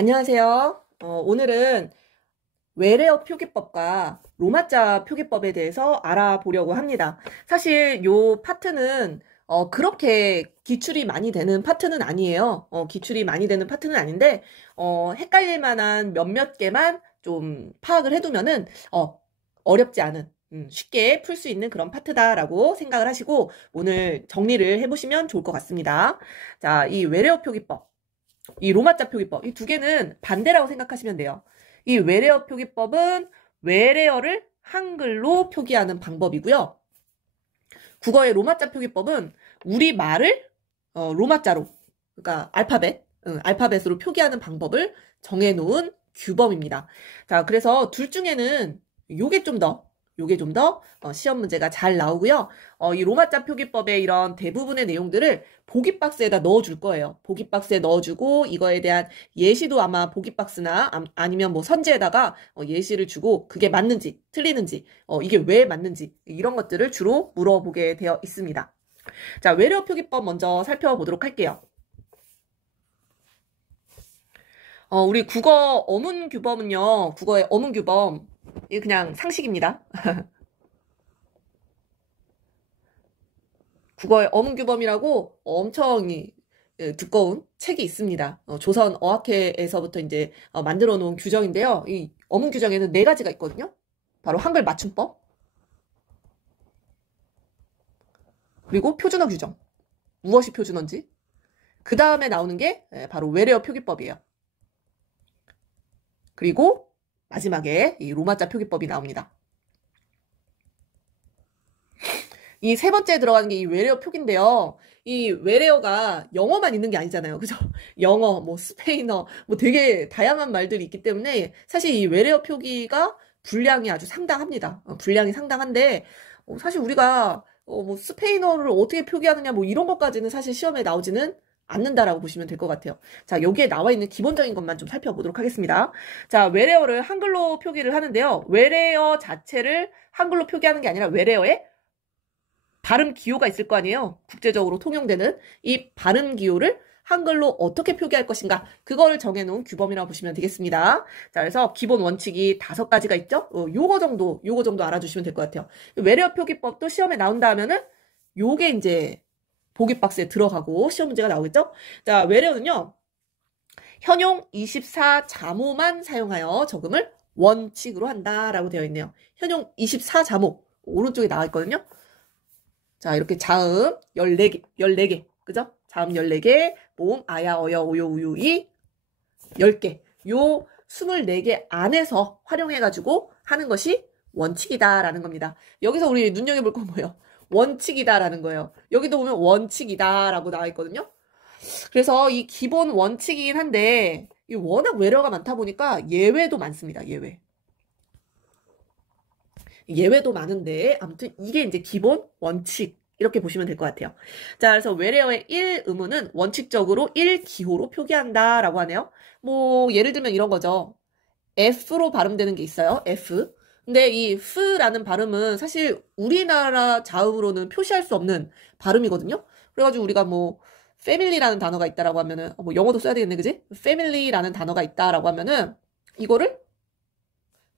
안녕하세요. 오늘은 외래어 표기법과 로마자 표기법에 대해서 알아보려고 합니다. 사실 요 파트는 그렇게 기출이 많이 되는 파트는 아니에요. 기출이 많이 되는 파트는 아닌데 헷갈릴 만한 몇몇 개만 좀 파악을 해두면은 어렵지 않은 쉽게 풀 수 있는 그런 파트다라고 생각을 하시고 오늘 정리를 해보시면 좋을 것 같습니다. 자, 이 외래어 표기법. 이 로마자 표기법, 이 두 개는 반대라고 생각하시면 돼요. 이 외래어 표기법은 외래어를 한글로 표기하는 방법이고요. 국어의 로마자 표기법은 우리말을 로마자로, 그러니까 알파벳으로 표기하는 방법을 정해놓은 규범입니다. 자, 그래서 둘 중에는 요게 좀 더 시험 문제가 잘 나오고요. 이 로마자 표기법의 이런 대부분의 내용들을 보기박스에다 넣어줄 거예요. 보기박스에 넣어주고 이거에 대한 예시도 아마 보기박스나 아니면 뭐 선지에다가 예시를 주고 그게 맞는지 틀리는지 이게 왜 맞는지 이런 것들을 주로 물어보게 되어 있습니다. 자, 외래어 표기법 먼저 살펴보도록 할게요. 우리 국어 어문 규범은요. 국어의 어문 규범 이게 그냥 상식입니다. 국어의 어문규범이라고 엄청 두꺼운 책이 있습니다. 조선 어학회에서부터 이제 만들어 놓은 규정인데요. 이 어문 규정에는 4가지가 있거든요. 바로 한글 맞춤법, 그리고 표준어 규정, 무엇이 표준어인지, 그 다음에 나오는 게 바로 외래어 표기법이에요. 그리고 마지막에 이 로마자 표기법이 나옵니다. 이 세 번째에 들어가는 게 이 외래어 표기인데요. 이 외래어가 영어만 있는 게 아니잖아요. 그죠? 영어, 뭐 스페인어, 뭐 되게 다양한 말들이 있기 때문에 사실 이 외래어 표기가 분량이 아주 상당합니다. 분량이 상당한데 사실 우리가 뭐 스페인어를 어떻게 표기하느냐 뭐 이런 것까지는 사실 시험에 나오지는 않는다라고 보시면 될 것 같아요. 자, 여기에 나와 있는 기본적인 것만 좀 살펴보도록 하겠습니다. 자, 외래어를 한글로 표기를 하는데요. 외래어 자체를 한글로 표기하는 게 아니라 외래어에 발음 기호가 있을 거 아니에요. 국제적으로 통용되는 이 발음 기호를 한글로 어떻게 표기할 것인가 그거를 정해놓은 규범이라고 보시면 되겠습니다. 자, 그래서 기본 원칙이 5가지가 있죠. 요거 정도 알아주시면 될 것 같아요. 외래어 표기법도 시험에 나온다 하면은 요게 이제 보기 박스에 들어가고 시험 문제가 나오겠죠. 자, 외래어는요. 현용 24자모만 사용하여 적음을 원칙으로 한다라고 되어 있네요. 현용 24자모 오른쪽에 나와 있거든요. 자, 이렇게 자음 14개. 그죠? 자음 14개, 모음, 아야, 어여, 오요, 우유, 이 10개. 요 24개 안에서 활용해가지고 하는 것이 원칙이다라는 겁니다. 여기서 우리 눈여겨볼 건 뭐예요? 원칙이다라는 거예요. 여기도 보면 원칙이다라고 나와 있거든요. 그래서 이 기본 원칙이긴 한데, 이 워낙 외래어가 많다 보니까 예외도 많습니다. 예외도 많은데 아무튼 이게 이제 기본 원칙 이렇게 보시면 될 것 같아요. 자, 그래서 외래어의 1음은 원칙적으로 1기호로 표기한다라고 하네요. 뭐 예를 들면 이런 거죠. F로 발음되는 게 있어요. F. 근데 이 F라는 발음은 사실 우리나라 자음으로는 표시할 수 없는 발음이거든요. 그래가지고 우리가 뭐 family라는 단어가 있다라고 하면은 뭐 영어도 써야 되겠네, 그지? family라는 단어가 있다라고 하면은 이거를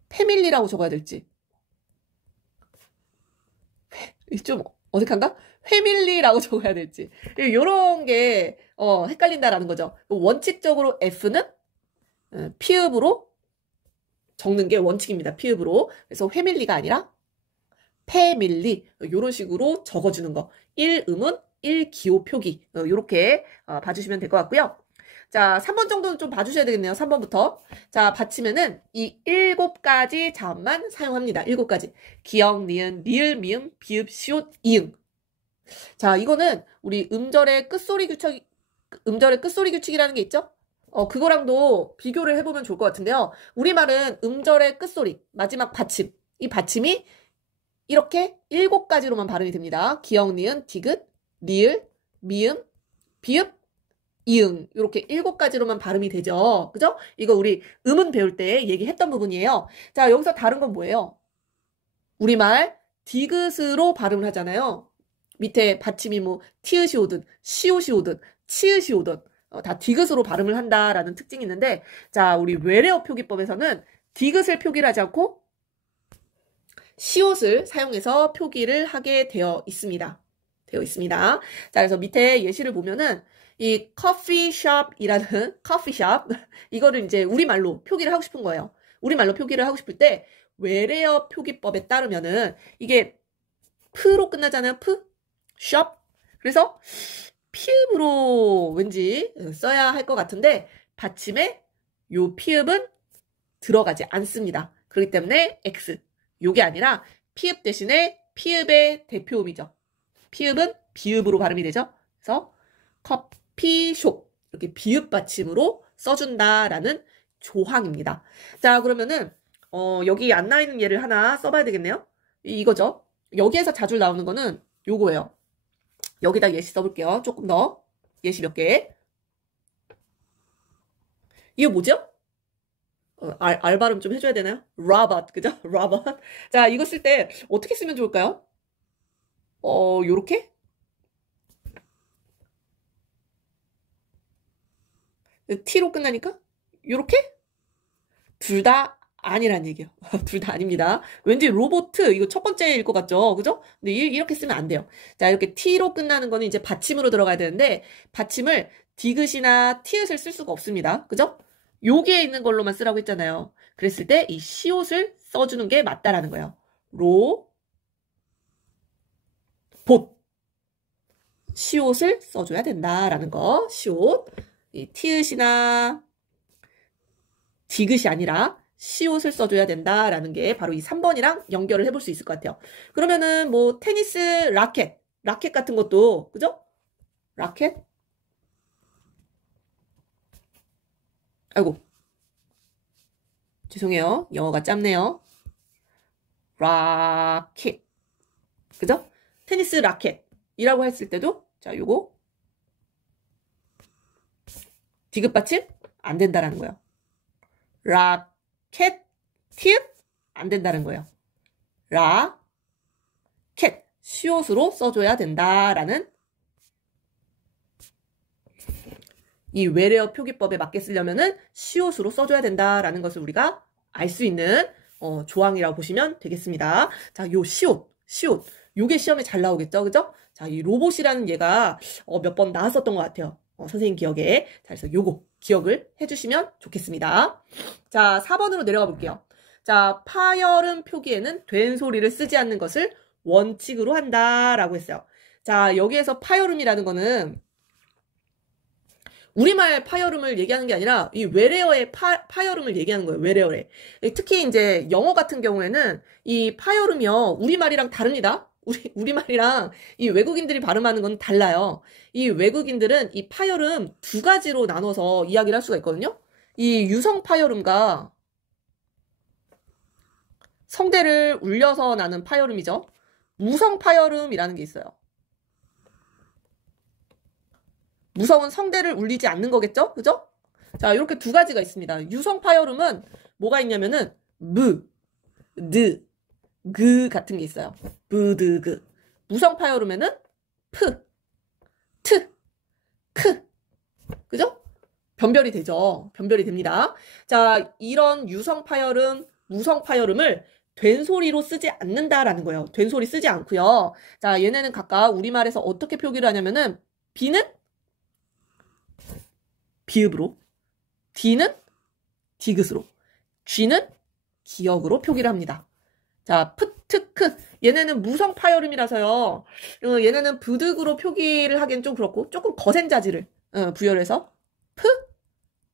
패밀리라고 적어야 될지 좀 어색한가? 패밀리라고 적어야 될지. 이런 게 헷갈린다라는 거죠. 원칙적으로 F는 피읍으로 적는 게 원칙입니다. 피읍으로. 그래서 패밀리가 아니라 패밀리 이런 식으로 적어주는 거. 1음은 1기호 표기 이렇게 봐주시면 될 것 같고요. 자, 3번 정도는 좀 봐주셔야 되겠네요. 3번부터. 자, 받치면은 이 7가지 자음만 사용합니다. 7가지. 기역, 니은, 리을, 미음, 비읍, 시옷, 이응. 자, 이거는 우리 음절의 끝소리 규칙이라는 게 있죠? 그거랑도 비교를 해보면 좋을 것 같은데요. 우리말은 음절의 끝소리, 마지막 받침. 이 받침이 이렇게 7가지로만 발음이 됩니다. 기역, 니은, 디귿, 리을, 미음, 비읍, 이응 이렇게 7가지로만 발음이 되죠. 그죠? 이거 우리 음은 배울 때 얘기했던 부분이에요. 자, 여기서 다른 건 뭐예요? 우리말 디귿으로 발음을 하잖아요. 밑에 받침이 뭐 티읕이 오든 시옷이 오든 치읕이 오든 다 디귿으로 발음을 한다라는 특징이 있는데, 자, 우리 외래어 표기법에서는 디귿을 표기를 하지 않고 시옷을 사용해서 표기를 하게 되어 있습니다. 자, 그래서 밑에 예시를 보면은 이 커피숍이라는 커피숍 이거를 이제 우리말로 표기를 하고 싶은 거예요. 우리말로 표기를 하고 싶을 때 외래어 표기법에 따르면은 이게 프로 끝나잖아요. 프, 숍. 그래서 피읍으로 왠지 써야 할 것 같은데 받침에 요 피읍은 들어가지 않습니다. 그렇기 때문에 X. 요게 아니라 피읍 대신에 피읍의 대표음이죠. 피읍은 비읍으로 발음이 되죠. 그래서 커피숍 이렇게 비읍 받침으로 써준다라는 조항입니다. 자, 그러면은 여기 안 나와 있는 예를 하나 써봐야 되겠네요. 이거죠. 여기에서 자주 나오는 거는 요거예요. 여기다 예시 써볼게요. 조금 더. 예시 몇 개. 이거 뭐죠? 알 발음 좀 해줘야 되나요? robot, 그죠? robot. 자, 이거 쓸 때 어떻게 쓰면 좋을까요? 요렇게? T로 끝나니까? 요렇게? 둘 다 아니란 얘기예요. 둘 다 아닙니다. 왠지 로보트 이거 첫 번째일 것 같죠? 그죠? 근데 이렇게 쓰면 안 돼요. 자, 이렇게 T로 끝나는 거는 이제 받침으로 들어가야 되는데 받침을 디귿이나 티읕을 쓸 수가 없습니다. 그죠? 여기에 있는 걸로만 쓰라고 했잖아요. 그랬을 때 이 시옷을 써주는 게 맞다라는 거예요. 봇. 시옷을 써줘야 된다라는 거. 시옷. 이 티읕이나 디귿이 아니라 시옷을 써줘야 된다라는 게 바로 이 3번이랑 연결을 해볼 수 있을 것 같아요. 그러면은 뭐 테니스 라켓 같은 것도 그죠? 라켓? 아이고 죄송해요. 영어가 짧네요. 라켓 그죠? 테니스 라켓이라고 했을 때도 자 요거 디귿 받침 안 된다라는 거예요. 라켓 티읕 안 된다는 거예요. 라켓 시옷으로 써줘야 된다라는 이 외래어 표기법에 맞게 쓰려면은 시옷으로 써줘야 된다라는 것을 우리가 알 수 있는 조항이라고 보시면 되겠습니다. 자, 요 시옷 요게 시험에 잘 나오겠죠, 그죠? 자, 이 로봇이라는 얘가 몇 번 나왔었던 것 같아요. 선생님 기억에. 자, 그래서 요거 기억을 해주시면 좋겠습니다. 자, 4번으로 내려가 볼게요. 자, 파열음 표기에는 된 소리를 쓰지 않는 것을 원칙으로 한다라고 했어요. 자, 여기에서 파열음이라는 거는 우리말 파열음을 얘기하는 게 아니라 이 외래어의 파열음을 얘기하는 거예요. 외래어에. 특히 이제 영어 같은 경우에는 이 파열음이요. 우리말이랑 다릅니다. 우리말이랑 이 외국인들이 발음하는 건 달라요. 이 외국인들은 이 파열음 두 가지로 나눠서 이야기를 할 수가 있거든요. 이 유성 파열음과 성대를 울려서 나는 파열음이죠. 무성 파열음이라는 게 있어요. 무성은 성대를 울리지 않는 거겠죠? 그죠? 자, 이렇게 두 가지가 있습니다. 유성 파열음은 뭐가 있냐면은 드, 그 같은 게 있어요. 부드그. 무성 파열음에는 프, 트, 크. 그죠? 변별이 되죠. 변별이 됩니다. 자, 이런 유성 파열음, 무성 파열음을 된소리로 쓰지 않는다라는 거예요. 된소리 쓰지 않고요. 자, 얘네는 각각 우리말에서 어떻게 표기를 하냐면은 B는 비읍으로, D는 디귿으로, G는 기역으로 표기를 합니다. 자, 프트크. 얘네는 무성 파열음이라서요. 얘네는 부득으로 표기를 하기엔 좀 그렇고 조금 거센 자질을 부여를 해서 프,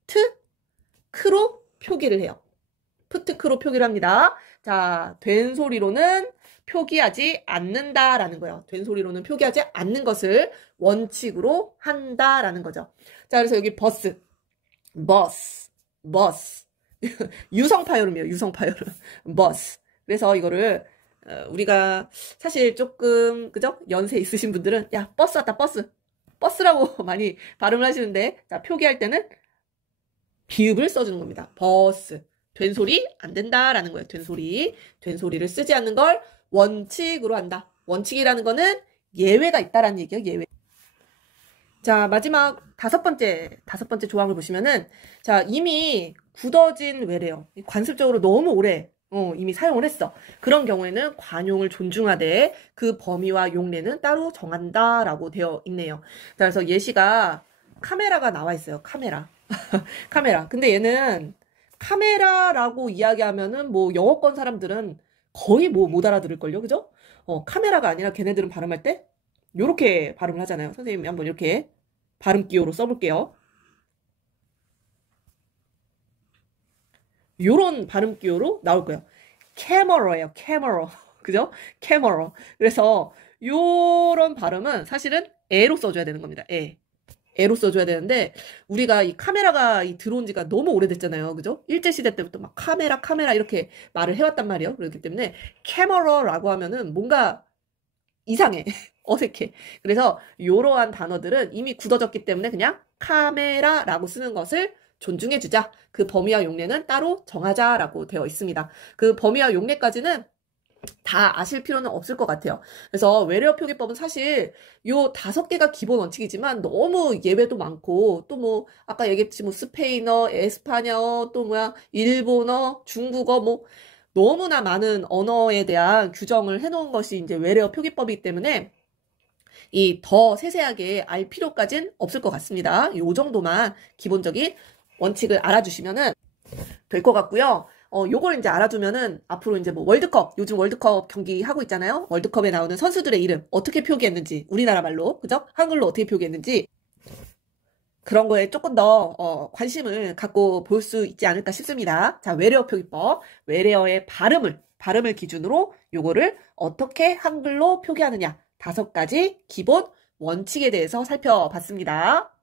트, 크로 표기를 해요. 프트크로 표기를 합니다. 자, 된 소리로는 표기하지 않는다라는 거예요. 된 소리로는 표기하지 않는 것을 원칙으로 한다라는 거죠. 자, 그래서 여기 버스. 유성 파열음이에요. 유성 파열음. 버스. 그래서 이거를 우리가 사실 조금 그죠? 연세 있으신 분들은 야, 버스 왔다. 버스라고 많이 발음을 하시는데 자, 표기할 때는 비읍을 써주는 겁니다. 버스. 된 소리 안 된다라는 거예요. 된 소리를 쓰지 않는 걸 원칙으로 한다. 원칙이라는 거는 예외가 있다라는 얘기예요. 예외. 자, 마지막 다섯 번째 조항을 보시면은, 자, 이미 굳어진 외래어. 관습적으로 너무 오래, 이미 사용을 했어. 그런 경우에는 관용을 존중하되 그 범위와 용례는 따로 정한다라고 되어 있네요. 자, 그래서 예시가 카메라가 나와 있어요. 카메라. 카메라. 근데 얘는 카메라라고 이야기하면은 뭐 영어권 사람들은 거의 뭐 못 알아들을걸요. 그죠? 카메라가 아니라 걔네들은 발음할 때 요렇게 발음을 하잖아요. 선생님이 한번 이렇게 발음 기호로 써볼게요. 요런 발음 기호로 나올 거예요. 캐머러예요. 캐머러. 그죠? 캐머러. 그래서 요런 발음은 사실은 애로 써줘야 되는 겁니다. 애로 써줘야 되는데 우리가 이 카메라가 들어온 지가 너무 오래됐잖아요. 그죠? 일제시대 때부터 막 카메라 이렇게 말을 해왔단 말이에요. 그렇기 때문에 캐머러라고 하면은 뭔가 이상해. 어색해. 그래서 이러한 단어들은 이미 굳어졌기 때문에 그냥 카메라라고 쓰는 것을 존중해주자. 그 범위와 용례는 따로 정하자라고 되어 있습니다. 그 범위와 용례까지는 다 아실 필요는 없을 것 같아요. 그래서 외래어 표기법은 사실 요 5개가 기본 원칙이지만 너무 예외도 많고 또 뭐 아까 얘기했지 뭐 스페인어, 에스파냐어, 또 뭐야 일본어, 중국어 뭐 너무나 많은 언어에 대한 규정을 해놓은 것이 이제 외래어 표기법이기 때문에 이 더 세세하게 알 필요까진 없을 것 같습니다. 요 정도만 기본적인 원칙을 알아주시면은 될 것 같고요. 요걸 이제 알아두면은 앞으로 이제 뭐 월드컵, 요즘 월드컵 경기 하고 있잖아요. 월드컵에 나오는 선수들의 이름 어떻게 표기했는지, 우리나라 말로, 그죠? 한글로 어떻게 표기했는지 그런 거에 조금 더 관심을 갖고 볼 수 있지 않을까 싶습니다. 자, 외래어 표기법, 외래어의 발음을 기준으로 요거를 어떻게 한글로 표기하느냐 5가지 기본 원칙에 대해서 살펴봤습니다.